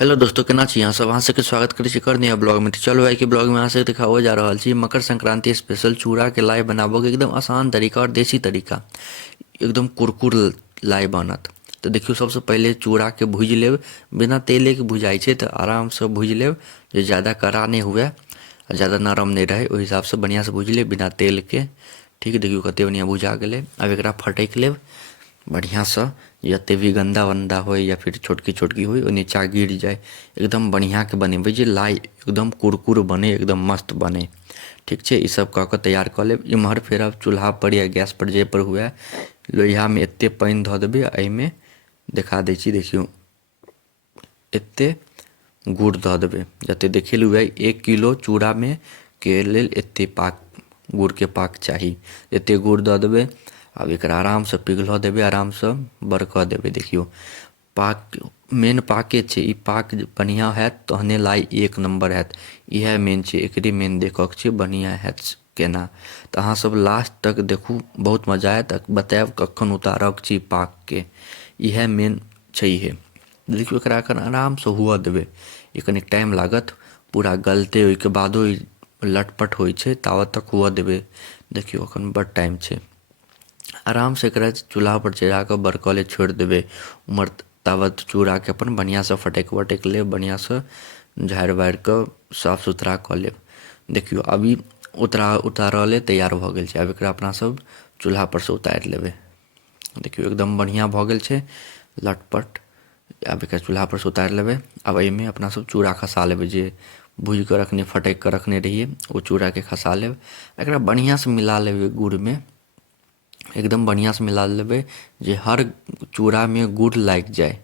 Hello दोस्तों, केना छी अहाँ सब। अहाँ सबके स्वागत करै छी कर नया ब्लॉग में। तो चलो आइ के ब्लॉग में अहाँ सबके दिखाओ जा रहल छी मकर संक्रांति स्पेशल चूड़ा के लाइ बनाबो के एकदम आसान तरीका और देसी तरीका। एकदम कुरकुर लाइ बनत। तो देखियो, सबसे पहले चूड़ा के भूज लेब। बिना तेले के भुजाई छै तो आराम से भूज लेब, जे ज़्यादा कड़ा नहीं हुए और ज़्यादा नरम नहीं रहे, ओहि हिसाब से बढ़िया से भूज लेब बिना तेल के। ठीक है, देखियो कते बढ़िया भुजा गेलै। अब एकरा फटक लेब बढ़िया से, जते भी गंदा वंदा हो या फिर छोटकी छोटकी हो नीचा गिर जाए। एकदम बढ़िया के बनेबै जे लाइ एकदम कुरकुर बने, एकदम मस्त बने। ठीक छै, ई सब कऽ के तैयार कऽ लेब। इम्हर फेर अब चूल्हा पर या गैस पर जे पर हुए लोहिया में एते पानि धऽ देबै। एहिमे देखा दै छी, देखियौ एते गुड़ दऽ देबै। जते देखेलहुँ है 1 किलो चूड़ा में के लेल एते पाक गुड़ के पाक चाही। एते गुड़ दऽ देबै। अब एकरा आराम से पिघलऽ देबै, आराम से बरकऽ देबै। देखियौ पाक मेन पाके छै, ई पाक बढ़िया हैत तहने लाइ एक नंबर हैत। इएह मेन छै, एकरे मेन देखऽके छै बढ़िया हैत केना। तऽ अहाँ सब लास्ट तक देखू, बहुत मजा आयत। बतायब कखन उतारब छी पाक के, इएह मेन छैहे। देखियौ एकरा एखन आराम से हुअ देबै। ई कनी टाइम लागत पूरा गलते, ओहिके बादो ई लटपट होइ छै, ताबत तक हुअ देबै। देखियौ एखन बड़ टाइम छै। आराम से एकरा चूल्हा पर चढ़ा कऽ बरकले छोड़ि देबै। उम्हर ताबत चूड़ा के अपन बढ़िया से फटक वटक लेब, बढ़िया से झाड़ि बाड़ि कऽ साफ सुथरा कऽ लेब। देखियौ अभी उतारले तैयार भऽ गेल छै। आब एकरा अपना सब चूल्हा पर से उतारि लेबै। देखियौ एकदम बढ़िया भऽ गेल छै लटपट। आब एकरा चूल्हा पर से उतारि लेबै। आब एहिमे अपना सब चूड़ा खसा लेबै, जे भूजि कऽ रखने फटकि कऽ रखने रहिए ओ चूड़ा के खसा लेब। एकरा बढ़िया से मिला लेबै गुड़ में, एकदम बढ़िया से मिला लेबै जे हर चूड़ा में गुड़ लागि जाए।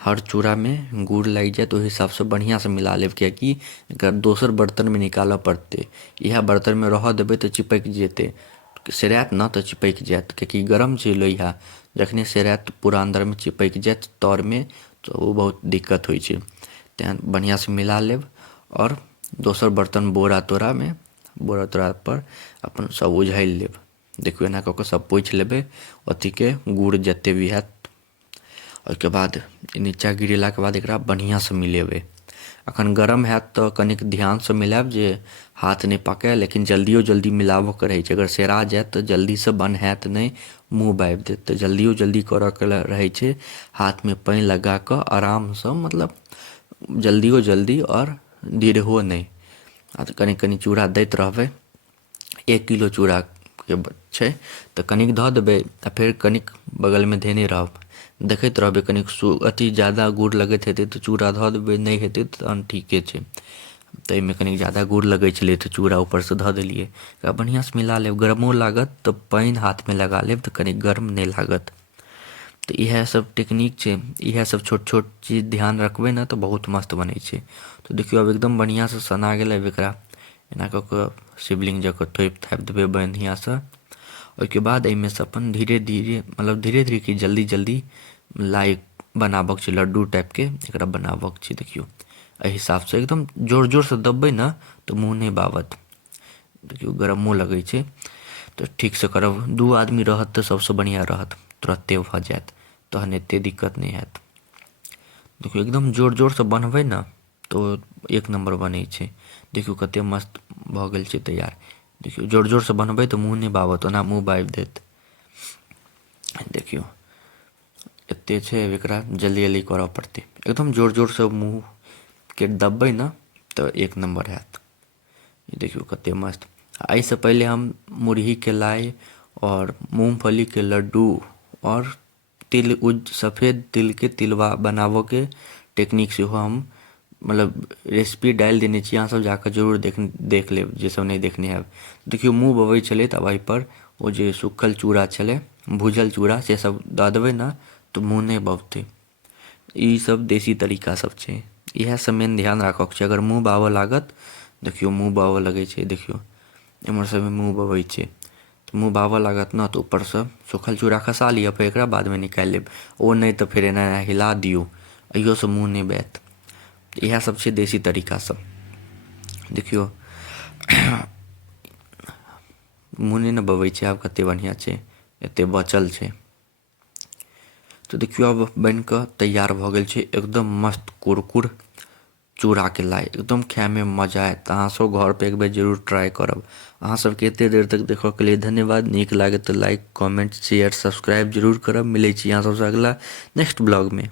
हर चूड़ा में गुड़ लागि जाए तो ओहि हिसाब से बढ़िया से मिला लेब, कियाकि एकर दोसर बर्तन में निकालऽ पड़तै। इएह बर्तन में रहऽ देबै तऽ चिपकि जेतै। सेरात न तऽ चिपकि जाएत, कियाकि गरम छै लोहिया। जखने सेरात पूरा अंदर में चिपकि जाएत तर में तऽ ओ बहुत दिक्कत होइ छै। तेँ बढ़िया से मिला लेब और दोसर बर्तन बोरा तोरा में, बोरा तोरा पर अपन सब उझाइल लेब। देखियौ एना कऽ कऽ सब पोछि लेबै अथीके गुड़ जते भी हैत। ओहिके बाद नीचा गिरेलाके बाद एकरा बढ़िया से मिलेबै। अखन गरम हैत तऽ कनिक ध्यान से मिलाएब जे हाथ नहि पाकय, लेकिन जल्दियो जल्दी मिलाबऽके रहै छै। अगर सेरा जाएत तऽ जल्दी से बन हैत नहि, मुँह बाबि देत। तऽ जल्दियो जल्दी करऽके रहै छै। हाथ में पानि लगा कऽ आराम से, मतलब जल्दियो जल्दी और धीरहो नहि। आ तऽ कनि कनि चूड़ा दैत रहबै। 1 किलो चूड़ा के छै तऽ कनिक धऽ देबै आ फेर कनिक बगल में धेने रहब। देखैत रहबै कनिक अथी ज़्यादा गुड़ लगैत हेतै तऽ चूड़ा धऽ देबै, नहि हेतै तहन ठीके छै। तऽ एहिमे कनिक ज़्यादा गुड़ लगै छलै तऽ चूड़ा ऊपर से धऽ देलिए। एकरा बढ़िया से मिला लेब। गरमो लागत तऽ पानि हाथ में लगा लेब तऽ कनिक गरम नहि लागत। तऽ इएह सब टेक्निक छै, इएह सब छोट छोट चीज ध्यान रखबै ने तऽ बहुत मस्त बनै छै। तऽ देखियौ अब एकदम बढ़िया से सना गेलै। अब एकरा एना कऽ कऽ शिवलिंग जकाँ थोपि थापि देबै बढ़िया से। ओहिके बाद एहिमे से अपन धीरे धीरे, मतलब धीरे धीरे कि जल्दी जल्दी लाइ बनाबऽके छै, लड्डू टाइपके एकरा बनाबऽके छै। देखियौ एहि हिसाब से एकदम जोर जोर से दबबै ने तऽ मुँह नहि बाबत। देखियौ गरमो लगै छै तऽ ठीक से करब। 2 आदमी रहत तऽ सबसे बढ़िया रहत, तुरत्ते भऽ जाएत, तहन एते दिक्कत नहि हैत। देखियौ एकदम जोर जोर से बनबै ने तऽ एक नंबर बनै छै। देखियौ कते मस्त भऽ गेल छै तैयार। देखियौ जोर जोर से बनबै तऽ मुँह नहि बाबत, ओना मुँह बाबि देत। देखियौ एते छै, एकरा जल्दी जल्दी करऽ पड़तै। एकदम जोर जोर से मुँह के दबबै ने तऽ एक नंबर हैत। देखियौ कते मस्त। एहिसँ पहिले हम मुरही के लाइ और मूँगफली के लड्डू और सफ़ेद तिल के तिलवा बनाबऽ के टेक्निक सेहो हम, मतलब रेसिपी डालि देने छी। अहाँ सब जाकऽ जरूर देख लेब जे सब नहीं देखने हैब। देखियौ मुँह बबै छलै तऽ एहिपर ओ जे सुखल चूड़ा छलै, भुजल चूड़ा, से सब दऽ देबै ने तऽ मुँह नहि बबतै। ई सब देसी तरीका सब छै, इएह सब मेन ध्यान राखऽके छै। अगर मुँह बाबऽ लागत, देखियौ मुँह बाबऽ लगै छै, देखियौ एम्हर सबमे मुँह बबै छै तऽ मुँह बाबऽ लागत ने तऽ ऊपरसँ सुखल चूड़ा खसा लिअ, फेर एकरा बादमे निकालि लेब। ओ नहि तऽ फेर एना एना हिला दियौ, अहियोसँ मुँह नहि बाएत। इएह सब छै देसी तरीका सब। देखियौ मुँह नहि ने बबै छै। आब कते बढ़िया छै, एते बचल छै। तो देखियो अब बन के तैयार भ गेल छै एकदम मस्त कुरकुर चूड़ा के लाइ। एकदम खाय में मजा आयत। अहाँ सब घर पे एक बेर जरूर ट्राई करब। अहाँ सबके एते देर तक देखो के लिए धन्यवाद। नीक लागे तो लाइक कमेंट शेयर सब्सक्राइब जरूर करब। मिले छी अहाँ सबसे अगला नेक्स्ट ब्लॉग में।